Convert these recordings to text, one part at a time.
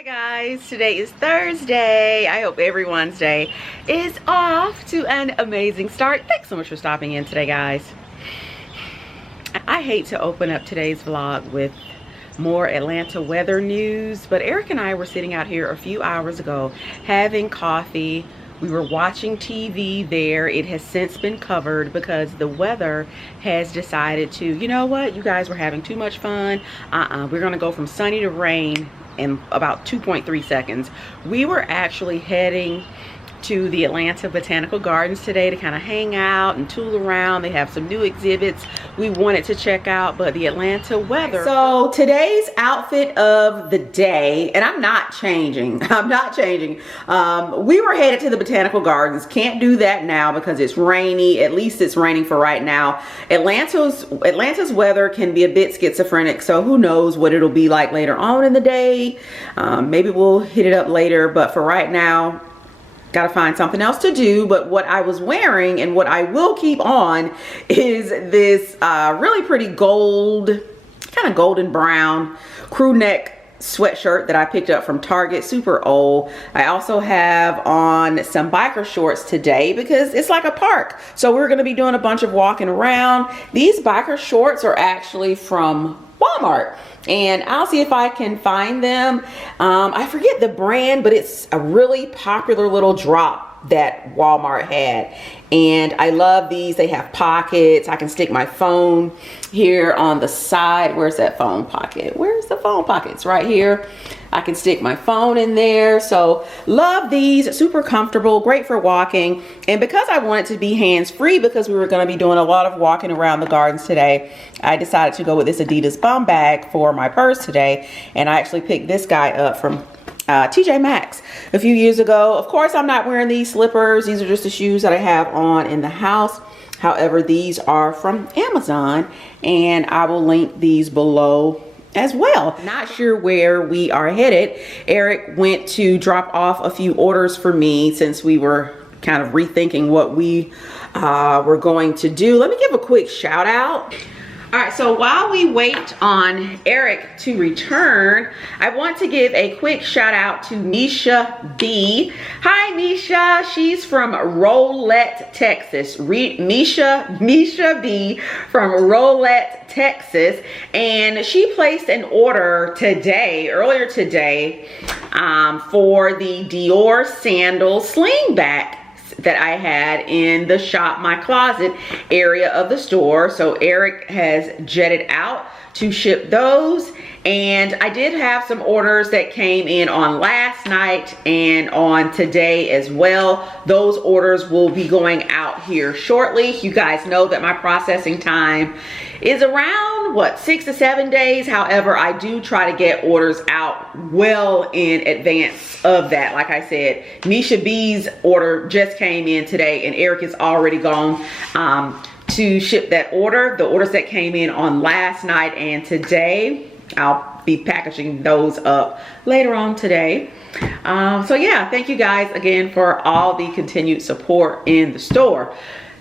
Hi guys, today is Thursday. I hope everyone's day is off to an amazing start. Thanks so much for stopping in today, guys. I hate to open up today's vlog with more Atlanta weather news, but Eric and I were sitting out here a few hours ago having coffee. We were watching TV there. It has since been covered because the weather has decided to, you know what, you guys were having too much fun. We're gonna go from sunny to rain in about 2.3 seconds. We were actually heading to the Atlanta Botanical Gardens today to kind of hang out and tool around. They have some new exhibits we wanted to check out, but the Atlanta weather. So today's outfit of the day, and I'm not changing. We were headed to the Botanical Gardens. Can't do that now because it's rainy. At least it's raining for right now. Atlanta's weather can be a bit schizophrenic, so who knows what it'll be like later on in the day. Maybe we'll hit it up later, but for right now, gotta find something else to do. But what I was wearing and what I will keep on is this really pretty gold, kind of golden brown crew neck sweatshirt that I picked up from Target, super old. I also have on some biker shorts today because it's like a park, so we're gonna be doing a bunch of walking around. These biker shorts are actually from Walmart, and I'll see if I can find them. I forget the brand, but it's a really popular little drop that Walmart had, and I love these. They have pockets. I can stick my phone here on the side. Where's that phone pocket? Where's the phone pocket? It's right here. I can stick my phone in there. So love these, super comfortable, great for walking. And because I wanted to be hands-free, because we were going to be doing a lot of walking around the gardens today, I decided to go with this Adidas bum bag for my purse today. And I actually picked this guy up from TJ Maxx a few years ago. Of course, I'm not wearing these slippers. These are just the shoes that I have on in the house. However, these are from Amazon, and I will link these below as well. Not sure where we are headed. Eric went to drop off a few orders for me since we were kind of rethinking what we were going to do. Let me give a quick shout out. All right, so while we wait on Eric to return, I want to give a quick shout out to Nisha B. Hi, Nisha. She's from Rolette, Texas. Nisha B from Rolette, Texas. And she placed an order today, earlier today, for the Dior sandal slingback that I had in the shop my closet area of the store. So Eric has jetted out to ship those, and I did have some orders that came in on last night and on today as well. Those orders will be going out here shortly. You guys know that my processing time is around, what, 6 to 7 days. However, I do try to get orders out well in advance of that. Like I said, Nisha B's order just came in today, and Eric is already gone to ship that order. The orders that came in on last night and today, I'll be packaging those up later on today. So yeah, thank you guys again for all the continued support in the store.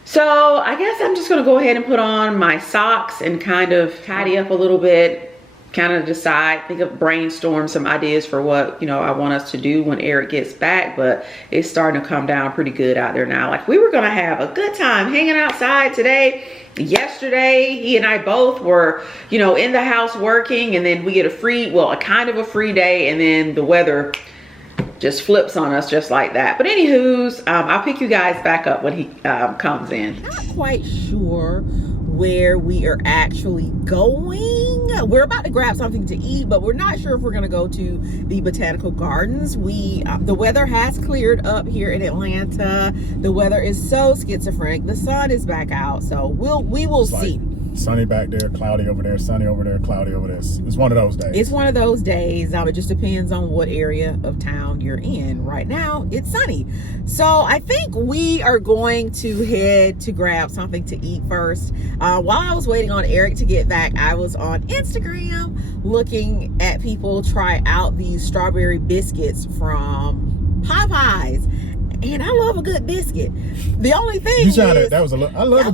So I guess I'm just gonna go ahead and put on my socks and kind of tidy up a little bit, kind of decide, brainstorm some ideas for what, you know, I want us to do when Eric gets back. But it's starting to come down pretty good out there now. Like, we were gonna have a good time hanging outside today. Yesterday, he and I both were, you know, in the house working, and then we get a kind of a free day, and then the weather just flips on us just like that. But anywho's, I'll pick you guys back up when he comes in. Not quite sure where we are actually going. We're about to grab something to eat, but we're not sure if we're gonna go to the Botanical Gardens. The weather has cleared up here in Atlanta. The weather is so schizophrenic. The sun is back out, so we will see. Sunny back there, cloudy over there, sunny over there, cloudy over there. It's one of those days. It's one of those days. It just depends on what area of town you're in. Right now, it's sunny. So I think we are going to head to grab something to eat first. While I was waiting on Eric to get back, I was on Instagram looking at people try out these strawberry biscuits from Popeyes. And I love a good biscuit. The only thing I love a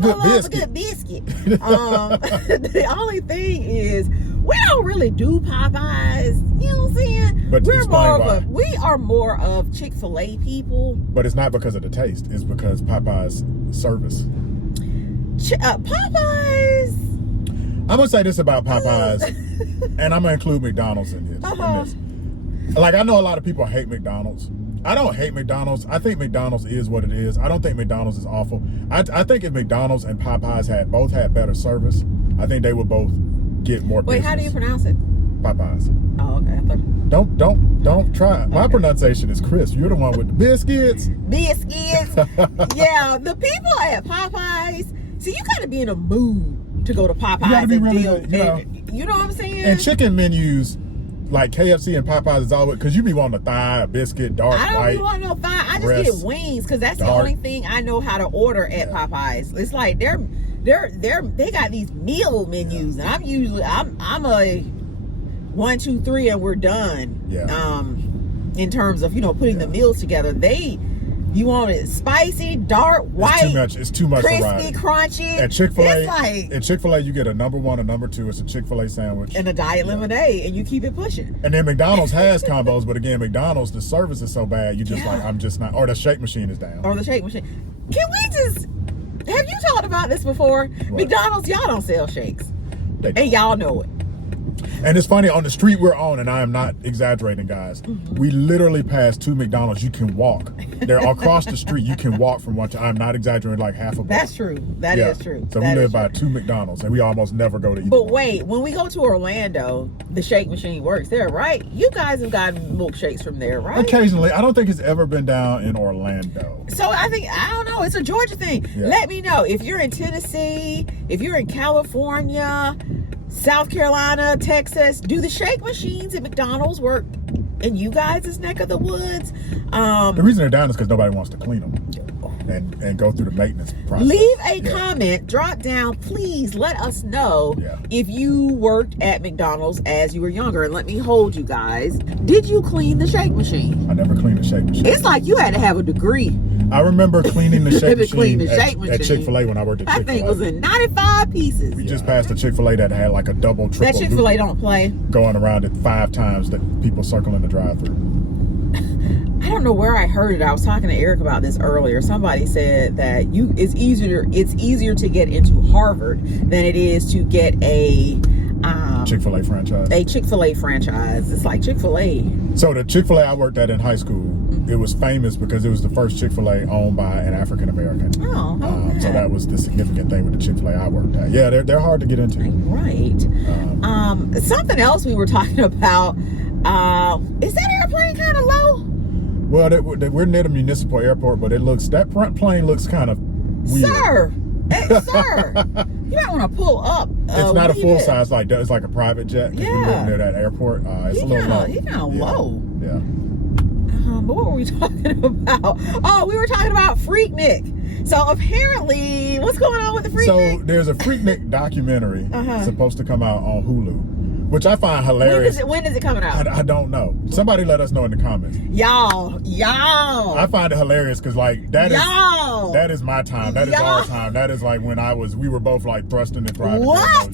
good biscuit. The only thing is, we don't really do Popeyes. You know what I'm saying? But We are more of Chick-fil-A people. But it's not because of the taste. It's because Popeyes service. Popeyes. I'm gonna say this about Popeyes, and I'm gonna include McDonald's in this. Like, I know a lot of people hate McDonald's. I don't hate McDonald's. I think McDonald's is what it is. I don't think McDonald's is awful. I think if McDonald's and Popeyes both had better service, I think they would both get more business. Wait, how do you pronounce it? Popeyes. Oh, okay. Don't try. My pronunciation is crisp. You're the one with the biscuits. Biscuits. Yeah, the people at Popeyes. See, you gotta be in a mood to go to Popeyes. You gotta be really, you know what I'm saying? And chicken menus, like KFC and Popeyes, is always, because you be wanting a thigh, a biscuit, dark, white. I don't want no thigh. I just get wings because that's the only thing I know how to order at Popeyes. It's like they got these meal menus, and I'm a 1, 2, 3, and we're done. Yeah. In terms of putting the meals together, you want it spicy, dark, white. It's too much. Crispy, variety. Crunchy. At Chick-fil-A, you get a number 1 and number 2. It's a Chick-fil-A sandwich and a diet lemonade, and you keep it pushing. And then McDonald's has combos, but again, McDonald's, the service is so bad, you just I'm just not. Or the shake machine is down. Or the shake machine. Can we just? Have you talked about this before? What? McDonald's, y'all don't sell shakes, and y'all know it. And it's funny, on the street we're on, and I am not exaggerating, guys, we literally passed 2 McDonald's. You can walk. They're across the street. You can walk from one to, I'm not exaggerating, like half a block. That's true. That is true. So we live by 2 McDonald's, and we almost never go to either. But wait, when we go to Orlando, the shake machine works there, right? You guys have gotten milkshakes from there, right? Occasionally. I don't think it's ever been down in Orlando. So I don't know. It's a Georgia thing. Yeah. Let me know. If you're in Tennessee, if you're in California, South Carolina, Texas, do the shake machines at McDonald's work in you guys' neck of the woods? The reason they're down is because nobody wants to clean them and go through the maintenance process. Leave a comment, drop down, please let us know if you worked at McDonald's as you were younger, and let me hold you guys. Did you clean the shake machine? I never cleaned the shake machine. It's like you had to have a degree. I remember cleaning the shake machine at Chick-fil-A when I worked at Chick-fil-A. That thing was in 95 pieces. We just passed a Chick-fil-A that had like a double, triple. That Chick-fil-A don't play. Going around it 5 times, that people circling the drive-thru. I don't know where I heard it. I was talking to Eric about this earlier. Somebody said that it's easier to get into Harvard than it is to get a Chick-fil-A franchise. A Chick-fil-A franchise. It's like Chick-fil-A. So the Chick-fil-A I worked at in high school, it was famous because it was the first Chick-fil-A owned by an African American. Oh, okay. So that was the significant thing with the Chick-fil-A I worked at. Yeah, they're hard to get into. Right. Something else we were talking about. Is that airplane kind of low? Well, we're near the municipal airport, but that front plane looks kind of weird. Sir, you might want to pull up. It's not a full size like that. It's like a private jet. Yeah. We live near that airport. It's a little low. He's kind of low. Yeah. But what were we talking about? Oh, we were talking about Freaknik. So apparently, what's going on with the Freaknik? So there's a Freaknik documentary supposed to come out on Hulu, which I find hilarious. When is it coming out? I don't know. Somebody let us know in the comments. Y'all. I find it hilarious because that is my time. That is our time. That is like when we were both like thrusting and thriving. What?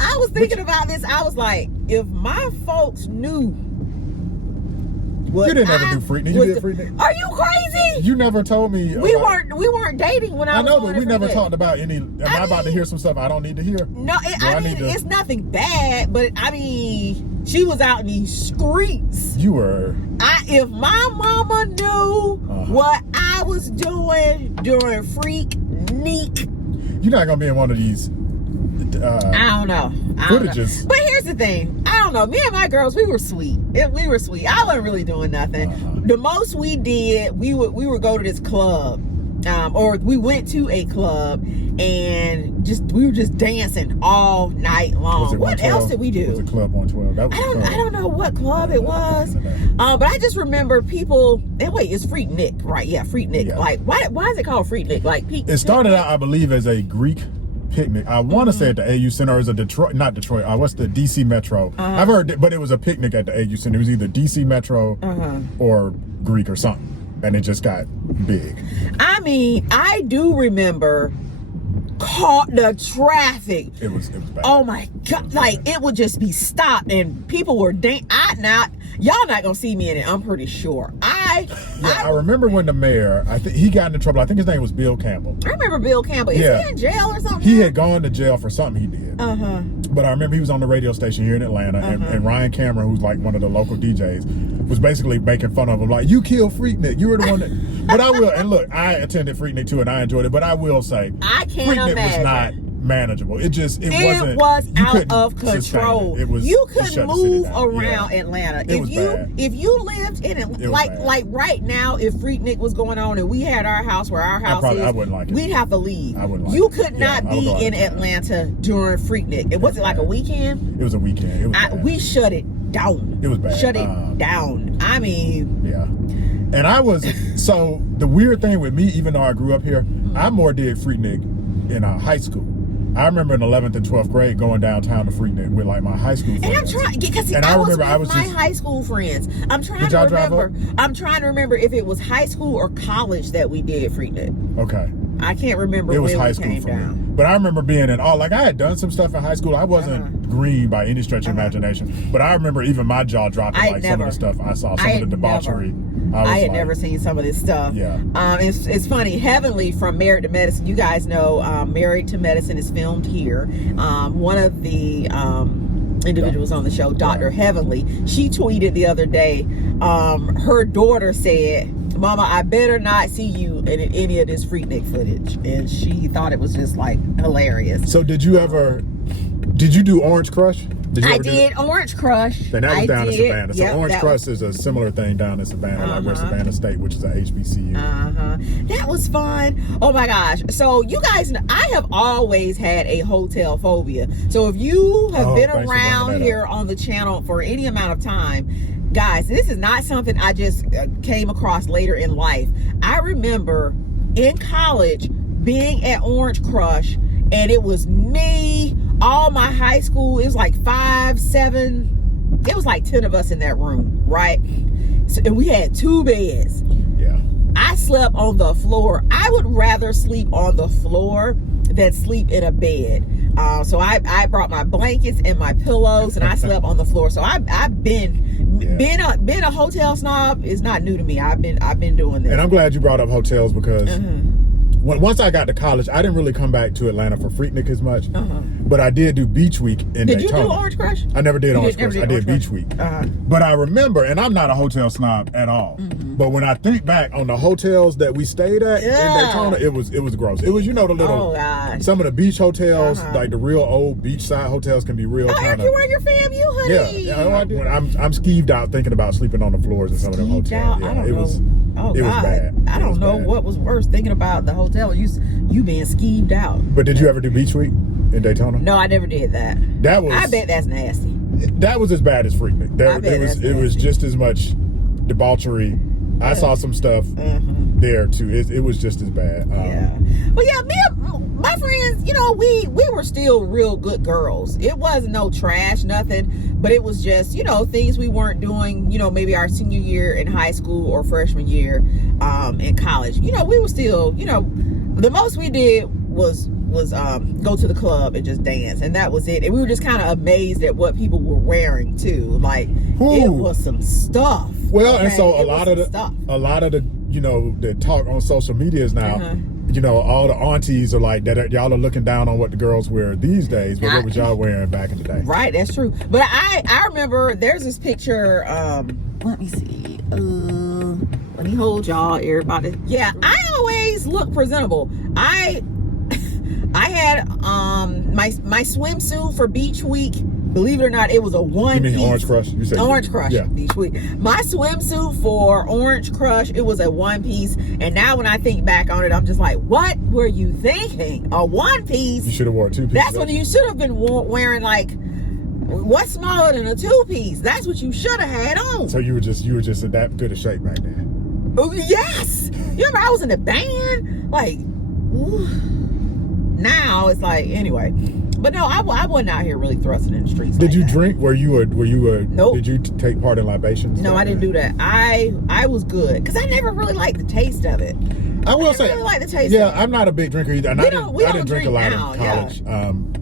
I was thinking about this. I was like, if my folks knew. You didn't ever do Freaknik. You did Freaknik? Are you crazy? You never told me. We weren't dating when I was. I know, but we never talked about any. Am I about to hear some stuff I don't need to hear? No, it's nothing bad, but I mean, she was out in these streets. You were. If my mama knew what I was doing during Freaknik, you're not gonna be in one of these. I don't know. Footages. But here's the thing. I don't know. Me and my girls, we were sweet. We were sweet. I wasn't really doing nothing. The most we did, we would go to this club, or we went to a club, and we were just dancing all night long. What else did we do? Was it Club 112? I don't know what club it was, but I just remember people. And wait, it's Freaknik, right? Yeah, Freaknik. Yeah. Like, why is it called Freaknik? Like, it started out, I believe, as a Greek picnic. I want to say at the AU Center, or is it not Detroit? What's the DC Metro? I've heard, but it was a picnic at the AU Center. It was either DC Metro or Greek or something, and it just got big. I mean, I do remember caught the traffic. It was bad. Oh my God. Like, it would just be stopped and people were y'all not gonna see me in it, I'm pretty sure. I remember when the mayor, I think he got into trouble. I think his name was Bill Campbell. I remember Bill Campbell. Is he in jail or something? He had gone to jail for something he did. But I remember he was on the radio station here in Atlanta, and Ryan Cameron, who's like one of the local DJs, was basically making fun of him, like, you killed Freaknik. You were the one that. But I will, and look, I attended Freaknik too, and I enjoyed it. But I will say, I can't Freaknik imagine. was not manageable. It wasn't. Was out of control. You couldn't move around Atlanta. If you lived in it, like right now, if Freaknik was going on and we had our house where our house is, I wouldn't like it. We'd have to leave. I wouldn't like you it. could not be in Atlanta during Freaknik. It was it like a weekend? It was a weekend. It was bad. We shut it down. It was bad. Shut it down. I mean, yeah. And I was so the weird thing with me, even though I grew up here, I more did Freaknik in high school. I remember in 11th and 12th grade going downtown to Freaknik with like my high school friends. And I'm trying, because I was with my high school friends. I'm trying to remember. I'm trying to remember if it was high school or college that we did Freaknik. Okay. I can't remember. It was when high we school came for down. me. But I remember being in like I had done some stuff in high school. I wasn't green by any stretch of imagination. But I remember even my jaw dropping some of the stuff I saw, some of the debauchery. I had never seen some of this stuff. Yeah. It's funny. Heavenly from Married to Medicine. You guys know Married to Medicine is filmed here. One of the individuals on the show, Dr. Heavenly, she tweeted the other day, her daughter said, Mama, I better not see you in any of this Freaknik footage. And she thought it was just like hilarious. So did you do Orange Crush? I did Orange Crush. And that was down in Savannah. So Yep, Orange Crush is a similar thing down in Savannah, like where Savannah State, which is a HBCU. That was fun. Oh my gosh. So you guys know, I have always had a hotel phobia. So if you have been around here on the channel for any amount of time, guys, this is not something I just came across later in life. I remember in college being at Orange Crush, and it was me, all my high school, it was like 5, 7, it was like 10 of us in that room, right? So, and we had 2 beds. Yeah. I slept on the floor. I would rather sleep on the floor than sleep in a bed. So I brought my blankets and my pillows, and I slept on the floor. So I've been a hotel snob is not new to me. I've been doing this. And I'm glad you brought up hotels because once I got to college, I didn't really come back to Atlanta for Freaknik as much. But I did do Beach Week in Daytona. Did you do Orange Crush? I never did Orange Crush. I did Beach Week. But I remember, and I'm not a hotel snob at all. But when I think back on the hotels that we stayed at in Daytona, it was gross. It was, the little some of the beach hotels, like the real old beachside hotels, can be real kind of. You wearing your FAMU hoodie? Yeah, I'm skeeved out thinking about sleeping on the floors in some of them hotels. Yeah, it was bad. I don't know what was worse, thinking about the hotel, you being skeeved out. But did you ever do Beach Week in Daytona? No, I never did that. I bet that's nasty. That was as bad as Freaknik. It was just as much debauchery. I saw some stuff there too. It was just as bad. But yeah, me and my friends, we were still real good girls. It wasn't no trash, nothing. But it was just, things we weren't doing, maybe our senior year in high school or freshman year in college. We were still, the most we did was go to the club and just dance, and that was it. And we were just kind of amazed at what people were wearing too. Like, it was some stuff. Well, okay? And so a lot of the the talk on social media is now, all the aunties are like that. Y'all are looking down on what the girls wear these days, but what was y'all wearing back in the day? Right, that's true. But I remember there's this picture. Let me see. Let me hold y'all, everybody. Yeah, I always look presentable. I had my swimsuit for Beach Week. Believe it or not, it was a one piece. You mean Orange Crush? You said Orange Crush, yeah. Beach Week. My swimsuit for Orange Crush, it was a one piece. And now when I think back on it, I'm just like, what were you thinking? A one piece? You should have worn 2 pieces. That's when you should have been wearing, like, what's smaller than a 2 piece? That's what you should have had on. So you were just in that good a shape back then. Oh, yes. You remember I was in the band? Like, ooh. Now it's like, anyway. But no, I wasn't out here really thrusting in the streets. Did you drink? Were you Nope. Did you take part in libations? No, I didn't do that. I was good because I never really liked the taste of it. I will say, really like the taste. Yeah, I'm not a big drinker either. And I didn't drink a lot now, in college.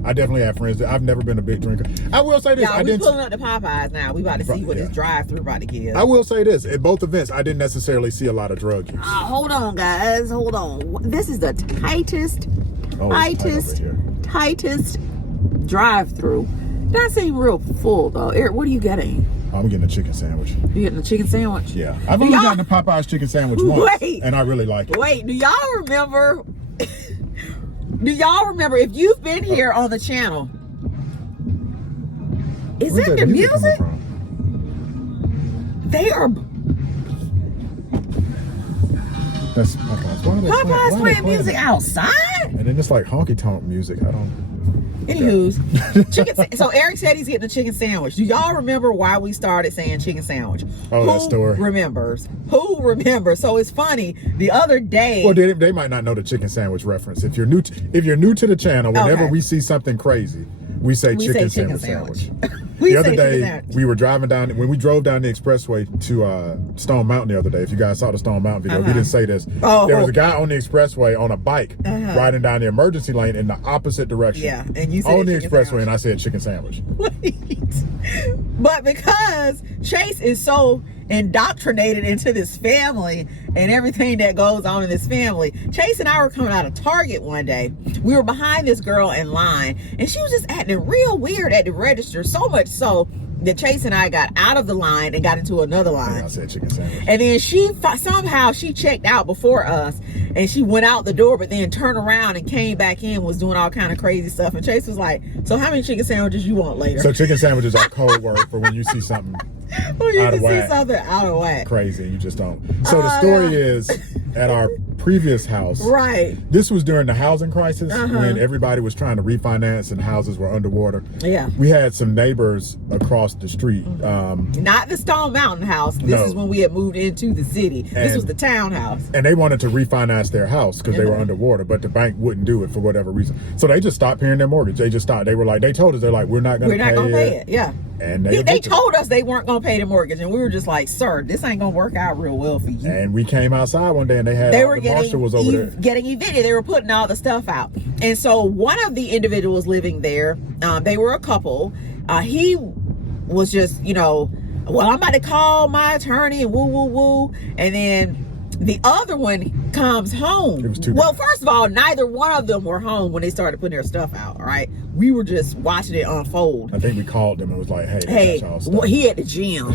I definitely have friends I've never been a big drinker. I will say this. We pulling up the Popeyes now. We about to see what this drive-through about to give. I will say this. At both events, I didn't necessarily see a lot of drug use. Hold on, guys. Hold on. This is the tightest drive-through. That seems real full, though. Eric, what are you getting? I'm getting a chicken sandwich. You getting a chicken sandwich? Yeah. I've only gotten the Popeyes chicken sandwich once, and I really like it. Wait, do y'all remember? Do y'all remember, if you've been here on the channel, is that the music? They are... That's Popeyes. Popeyes playing music outside? And then it's like honky-tonk music. I don't... Anywho's, so Eric said he's getting a chicken sandwich. Do y'all remember why we started saying chicken sandwich? Oh, that story. Who remembers? So it's funny. The other day, well, they might not know the chicken sandwich reference. If you're new to the channel, whenever we see something crazy, we say chicken sandwich. The other day, we were driving down, when we drove down the expressway to Stone Mountain the other day. If you guys saw the Stone Mountain video, we didn't say this. There was a guy on the expressway on a bike riding down the emergency lane in the opposite direction. Yeah, and you said on the expressway, and I said chicken sandwich. But because Chase is so indoctrinated into this family and everything that goes on in this family, Chase and I were coming out of Target one day. We were behind this girl in line, and she was just acting real weird at the register, so much so that Chase and I got out of the line and got into another line. I said chicken sandwich. And then somehow she checked out before us, and she went out the door, but then turned around and came back in, was doing all kind of crazy stuff. And Chase was like, so how many chicken sandwiches you want later? So chicken sandwiches are code word for when you see something out of whack. Something out of whack. Crazy, you just don't. So the story is, at our previous house, this was during the housing crisis when everybody was trying to refinance and houses were underwater. Yeah, we had some neighbors across the street. Not the Stone Mountain house. This is when we had moved into the city. This was the townhouse, and they wanted to refinance their house because they were underwater, but the bank wouldn't do it for whatever reason. So they just stopped paying their mortgage. They just stopped. They were like, they told us, they're like, we're not going to pay it. Yeah. And they told us they weren't going to pay the mortgage, and we were just like, sir, this ain't going to work out real well for you. And we came outside one day, and they were getting was over there getting evicted. They were putting all the stuff out. And so one of the individuals living there, they were a couple. He was just, well, I'm about to call my attorney and woo, woo, woo. And then the other one comes home. Well, first of all, neither one of them were home when they started putting their stuff out, right? We were just watching it unfold. I think we called them and was like, hey, well, he at the gym.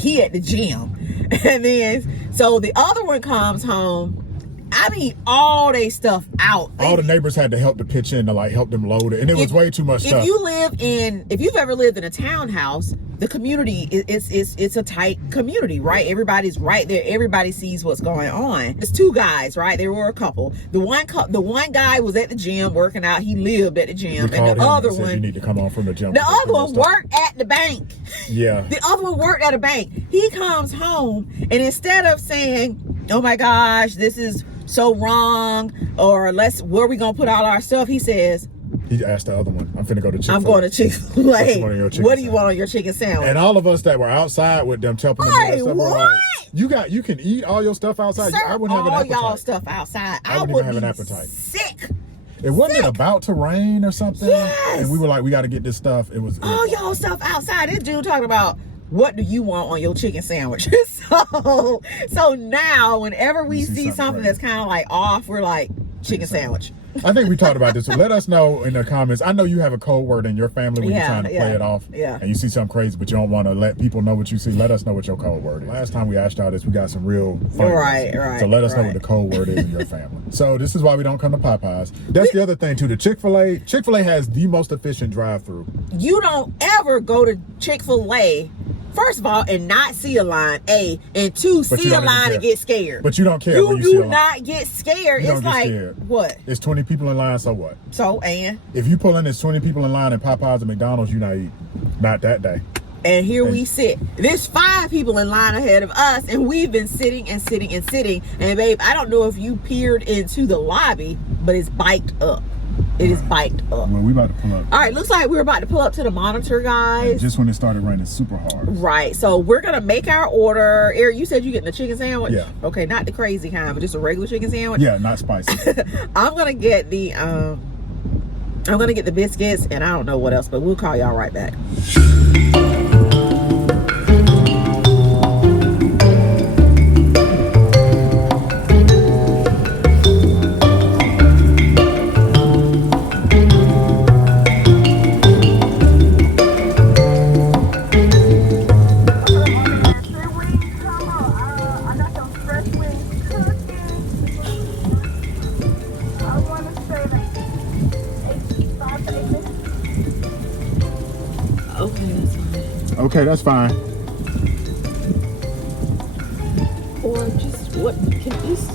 He at the gym. And then, so the other one comes home. I mean, all they stuff out. All the neighbors had to help to pitch in to like help them load it, and it was way too much stuff. If you've ever lived in a townhouse, the community it's a tight community, right? Everybody's right there. Everybody sees what's going on. It's two guys, right? There were a couple. The one guy was at the gym working out. He lived at the gym, and the other one, you need to come on from the gym. The other one worked at the bank. Yeah. The other one worked at a bank. He comes home, and instead of saying, "Oh my gosh, this is so wrong," or where we gonna put all our stuff, he says, he asked the other one, I'm finna go to Chick-fil-A. I'm going to Chick-fil-A. What do you want on your chicken sandwich? And all of us that were outside with them helping them do that stuff, were like, you can eat all your stuff outside. Sir, I wouldn't have an appetite. All y'all stuff outside. I wouldn't even have an appetite. Sick. It wasn't about to rain or something. Yes. And we were like, we got to get this stuff. It was all y'all stuff outside. This dude talking about, what do you want on your chicken sandwich? so now whenever we see something that's kind of like off, we're like, chicken sandwich. I think we talked about this. So let us know in the comments. I know you have a code word in your family when you're trying to play it off. Yeah. And you see something crazy, but you don't want to let people know what you see. Let us know what your code word is. Last time we asked y'all this, we got some real fun. Right. So let us know what the code word is in your family. So this is why we don't come to Popeyes. That's the other thing too. The Chick-fil-A has the most efficient drive-through. You don't ever go to Chick-fil-A, first of all, and not see a line, and two, see a line and get scared. But you don't care. You do not get scared. It's like, what? It's 20 people in line, so what? So, and? If you pull in, there's 20 people in line at Popeyes and McDonald's, you're not eating. Not that day. And here we sit. There's 5 people in line ahead of us, and we've been sitting and sitting and sitting. And babe, I don't know if you peered into the lobby, but it's biked up. It is biked up. Well, we about to pull up. All right, looks like we're about to pull up to the monitor, guys. Just when it started raining super hard. Right, so we're gonna make our order. Eric, you said you getting the chicken sandwich? Yeah. Okay, not the crazy kind, but just a regular chicken sandwich? Yeah, not spicy. I'm gonna get the biscuits, and I don't know what else, but we'll call y'all right back. Okay, that's fine. Or just what? Can just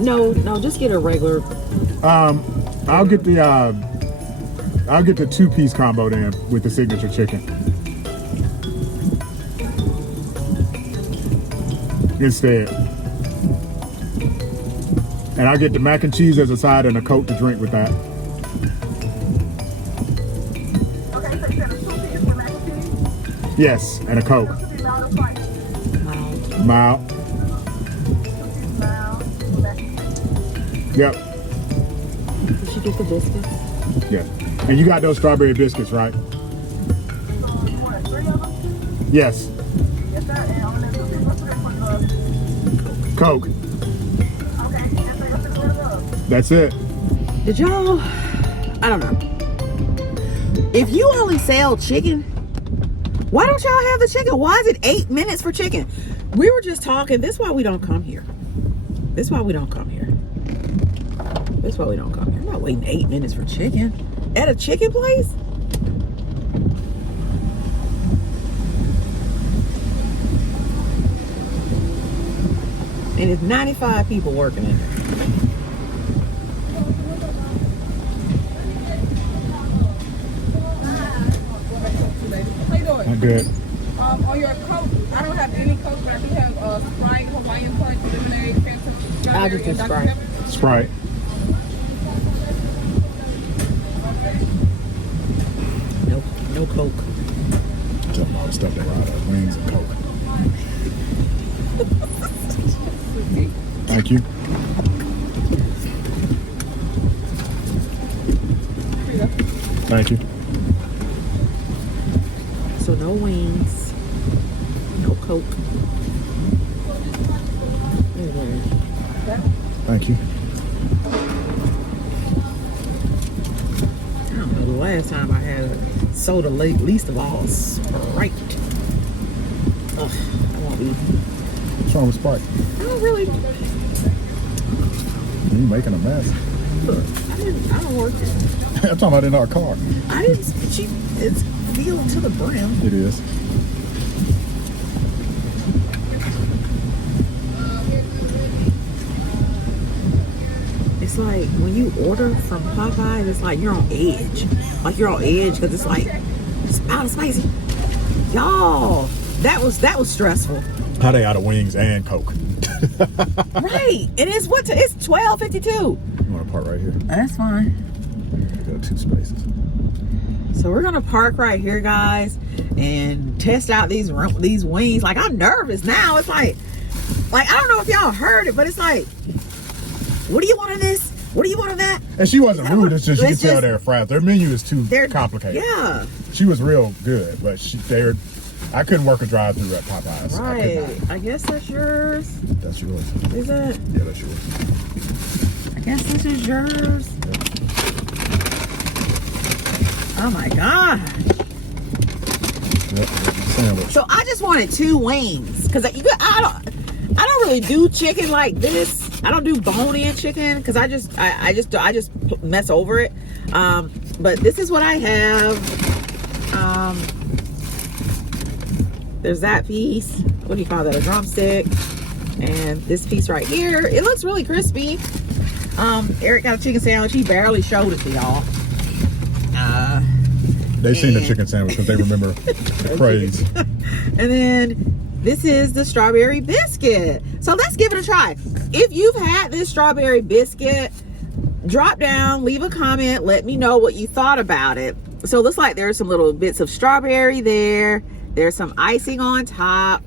no, just get a regular. I'll get the 2-piece combo then with the signature chicken. Instead. And I'll get the mac and cheese as a side and a Coke to drink with that. Okay, so you got a 2-piece with mac and cheese? Yes, and a Coke. Mild. Yep. Did she get the biscuits? Yeah. And you got those strawberry biscuits, right? So, you want 3 of them? Yes. Yes, sir. And on the 2-piece, what's the one? Coke. Okay, yes, sir. What's the one? That's it. Did y'all? I don't know. If you only sell chicken, why don't y'all have the chicken? Why is it 8 minutes for chicken? We were just talking. This is why we don't come here. This is why we don't come here. This is why we don't come here. I'm not waiting 8 minutes for chicken at a chicken place. And it's 95 people working in there. How you doing? I'm good. On your Coke, I don't have any Coke, but I do have Sprite, Hawaiian Punch, lemonade, Fanta, I'll just do and Dr. Sprite. Pepper. Sprite. No Coke. Talking about all the stuff they ride up. Wings and Coke. Thank you. Thank you. So no wings, no Coke. Thank you. I don't know, the last time I had a soda, least of all, Sprite. Ugh, I won't be. What's wrong with Sprite? I don't really. You making a mess. Look, I don't work there. I'm talking about in our car. I didn't. It's filled to the brim. It is. It's like when you order from Popeyes, it's like you're on edge. Like you're on edge because it's like it's out of spicy. Y'all, that was stressful. How they out of wings and Coke? Right, and it's it's 12:52. You want to park right here? That's fine. You got 2 spaces. So we're gonna park right here, guys, and test out these wings. Like I'm nervous now. It's like I don't know if y'all heard it, but it's like, what do you want of this? What do you want of that? And she wasn't rude. It's just you can It's tell just- they're frazzled. Their menu is too complicated. Yeah. She was real good, but I couldn't work a drive-through at Popeyes. I could Right. not. I guess that's yours. That's yours. Is it? Yeah, that's yours. I guess this is yours. Oh my God. Yep, sandwich. So I just wanted 2 wings because I don't really do chicken like this. I don't do bone-in chicken because I just mess over it. But this is what I have. There's that piece. What do you call that? A drumstick. And this piece right here. It looks really crispy. Eric got a chicken sandwich. He barely showed it to y'all. They seen the chicken sandwich because they remember the praise. And then this is the strawberry biscuit. So let's give it a try. If you've had this strawberry biscuit, drop down, leave a comment, let me know what you thought about it. So it looks like there's some little bits of strawberry there. There's some icing on top.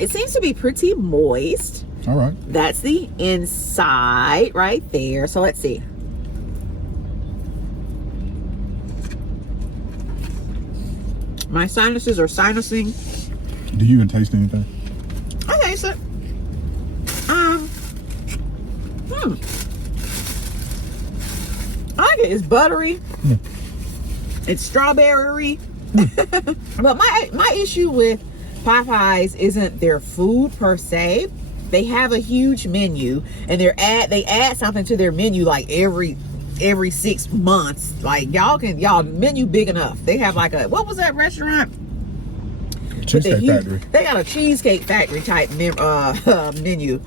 It seems to be pretty moist. All right. That's the inside right there. So let's see. My sinuses are sinusing. Do you even taste anything? I taste it. I like it. It's buttery. It's strawberry. But my issue with Popeyes isn't their food per se. They have a huge menu, and they add something to their menu like every 6 months. Like y'all menu big enough. They have like what was that restaurant? Cheesecake Factory. They got a Cheesecake Factory type menu.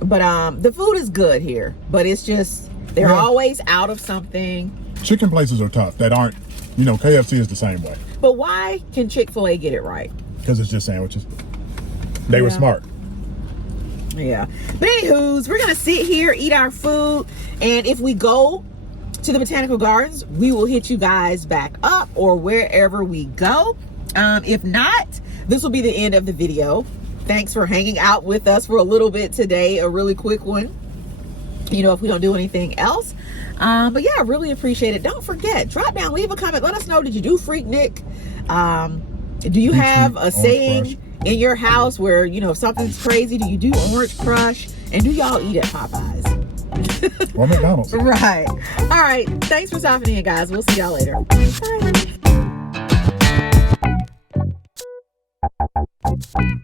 But the food is good here, but it's just they're always out of something. Chicken places are tough that aren't, KFC is the same way. But why can Chick-fil-A get it right? Because it's just sandwiches. They were smart. Yeah. But anywho's, we're gonna sit here, eat our food, and if we go to the Botanical Gardens, we will hit you guys back up or wherever we go. If not, this will be the end of the video. Thanks for hanging out with us for a little bit today, a really quick one, if we don't do anything else. But yeah, I really appreciate it. Don't forget, drop down, leave a comment, let us know, did you do Freaknik? Do you have a saying in your house where, if something's crazy, do you do Orange Crush? And do y'all eat at Popeyes? Or McDonald's. Right. All right. Thanks for stopping in, guys. We'll see y'all later. Bye.